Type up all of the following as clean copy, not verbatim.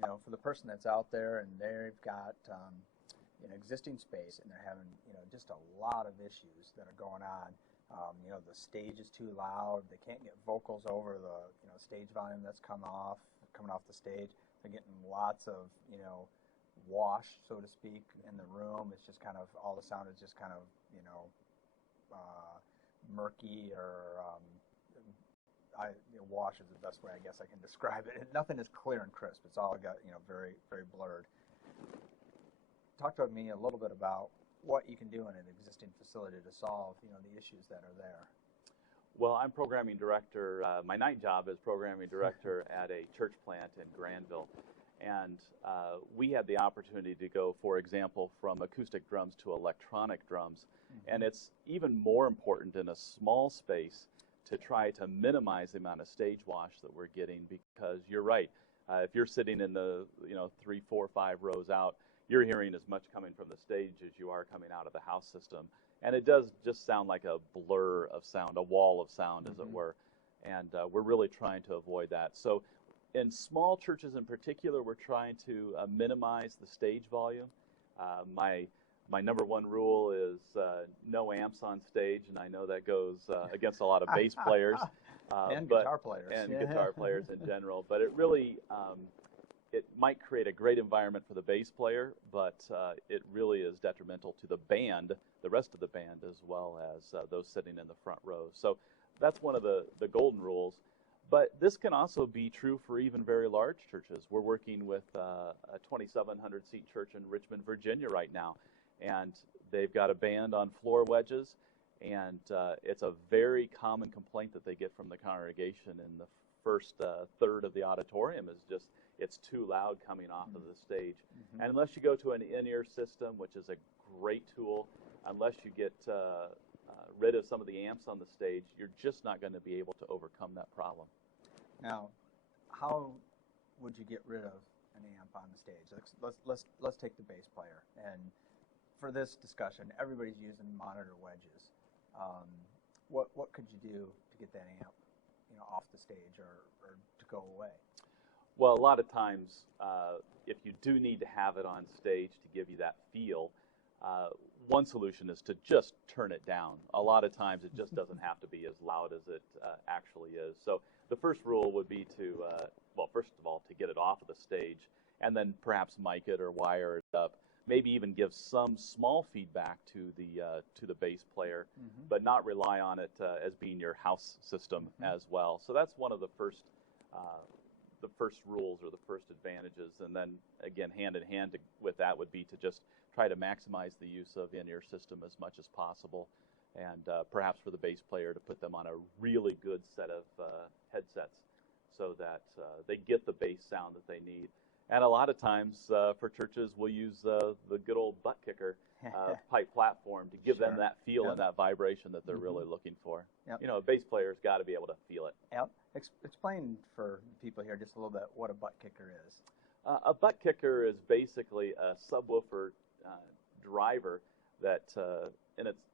for the person that's out there and they've got an existing space and they're having, just a lot of issues that are going on. The stage is too loud. They can't get vocals over the, stage volume that's coming off the stage. They're getting lots of, wash, so to speak, in the room. It's just kind of, all the sound is just kind of, murky, or wash is the best way I guess I can describe it. Nothing is clear and crisp. It's all got, very, very blurred. Talk to me a little bit about what you can do in an existing facility to solve, the issues that are there. Well, I'm programming director. My night job is programming director at a church plant in Granville. And we had the opportunity to go, for example, from acoustic drums to electronic drums. Mm-hmm. And it's even more important in a small space to try to minimize the amount of stage wash that we're getting, because you're right. If you're sitting in the 3, 4, 5 rows out, you're hearing as much coming from the stage as you are coming out of the house system. And it does just sound like a blur of sound, a wall of sound, as it were. And we're really trying to avoid that. So in small churches in particular, we're trying to minimize the stage volume. My number one rule is no amps on stage, and I know that goes against a lot of bass players. And guitar players. And guitar players in general. But it really, it might create a great environment for the bass player, but it really is detrimental to the band, the rest of the band, as well as those sitting in the front rows. So that's one of the golden rules. But this can also be true for even very large churches. We're working with a 2,700-seat church in Richmond, Virginia right now, and they've got a band on floor wedges, and it's a very common complaint that they get from the congregation in the first third of the auditorium is just it's too loud coming off of the stage. Mm-hmm. And unless you go to an in-ear system, which is a great tool, unless you get rid of some of the amps on the stage, you're just not going to be able to overcome that problem. Now, how would you get rid of an amp on the stage? Let's take the bass player. And for this discussion, everybody's using monitor wedges. What could you do to get that amp, off the stage or to go away? Well, a lot of times, if you do need to have it on stage to give you that feel, one solution is to just turn it down. A lot of times it just doesn't have to be as loud as it actually is. So the first rule would be to, first of all, to get it off of the stage, and then perhaps mic it or wire it up. Maybe even give some small feedback to the bass player, but not rely on it as being your house system as well. So that's one of the first rules or the first advantages. And then again, hand in hand with that would be to just try to maximize the use of in-ear system as much as possible, and perhaps for the bass player to put them on a really good set of headsets so that they get the bass sound that they need. And a lot of times for churches, we'll use the good old butt kicker pipe platform to give them that feel and that vibration that they're really looking for. Yep. A bass player's got to be able to feel it. Yep. Explain for people here just a little bit what a butt kicker is. A butt kicker is basically a subwoofer driver that, and it's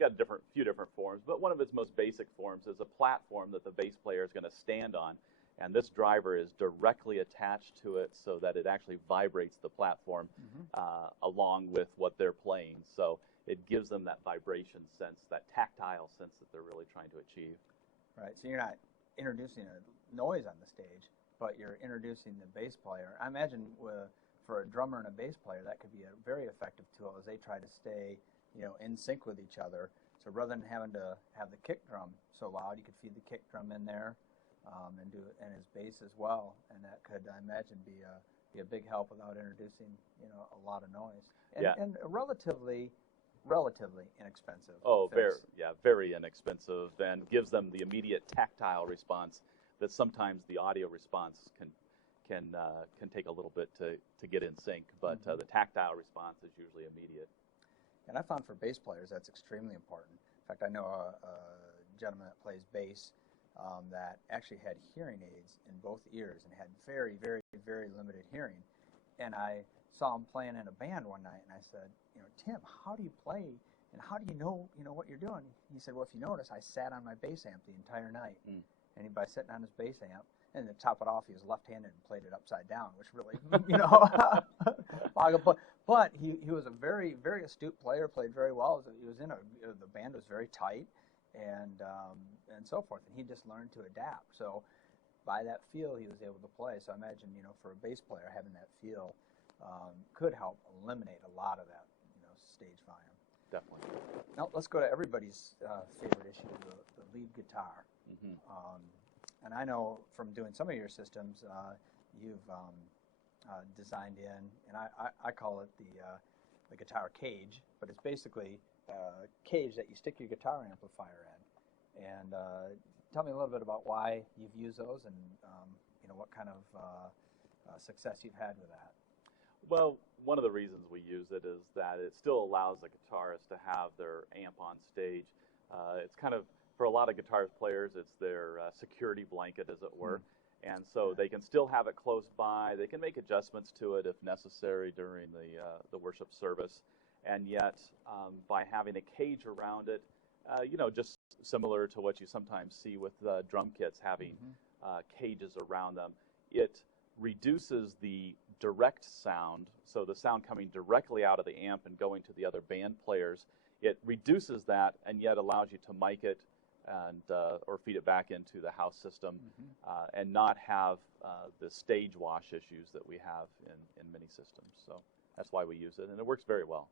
got a few different forms, but one of its most basic forms is a platform that the bass player is going to stand on. And this driver is directly attached to it so that it actually vibrates the platform along with what they're playing. So it gives them that vibration sense, that tactile sense that they're really trying to achieve. Right. So you're not introducing a noise on the stage, but you're introducing the bass player. I imagine for a drummer and a bass player, that could be a very effective tool as they try to stay, in sync with each other. So rather than having to have the kick drum so loud, you could feed the kick drum in there. And do it in his bass as well, and that could, I imagine, be a big help without introducing, a lot of noise. And relatively inexpensive. Oh, very inexpensive, and gives them the immediate tactile response that sometimes the audio response can take a little bit to get in sync, but the tactile response is usually immediate. And I found for bass players that's extremely important. In fact, I know a gentleman that plays bass that actually had hearing aids in both ears and had very, very, very limited hearing. And I saw him playing in a band one night, and I said, Tim, how do you play, and how do you know what you're doing? He said, well, if you notice, I sat on my bass amp the entire night. And by sitting on his bass amp, And to top it off, he was left-handed and played it upside down, which really, you know, but he was a very, very astute player, played very well. He was in the band was very tight, and so forth, and he just learned to adapt. So by that feel, he was able to play. So I imagine, you know, for a bass player, having that feel could help eliminate a lot of that, you know, stage volume. Definitely. Now let's go to everybody's favorite issue, the lead guitar. Mm-hmm. And I know from doing some of your systems, you've designed in, and I call it the guitar cage, but it's basically a cage that you stick your guitar amplifier in. And tell me a little bit about why you've used those, and you know, what kind of success you've had with that. Well, one of the reasons we use it is that it still allows the guitarist to have their amp on stage. It's kind of, for a lot of guitar players, it's their security blanket, as it were. Mm-hmm. And so they can still have it close by. They can make adjustments to it if necessary during the worship service. And yet, by having a cage around it, you know, just similar to what you sometimes see with drum kits, having cages around them, it reduces the direct sound, so the sound coming directly out of the amp and going to the other band players. It reduces that and yet allows you to mic it and or feed it back into the house system, and not have the stage wash issues that we have in many systems. So that's why we use it, and it works very well.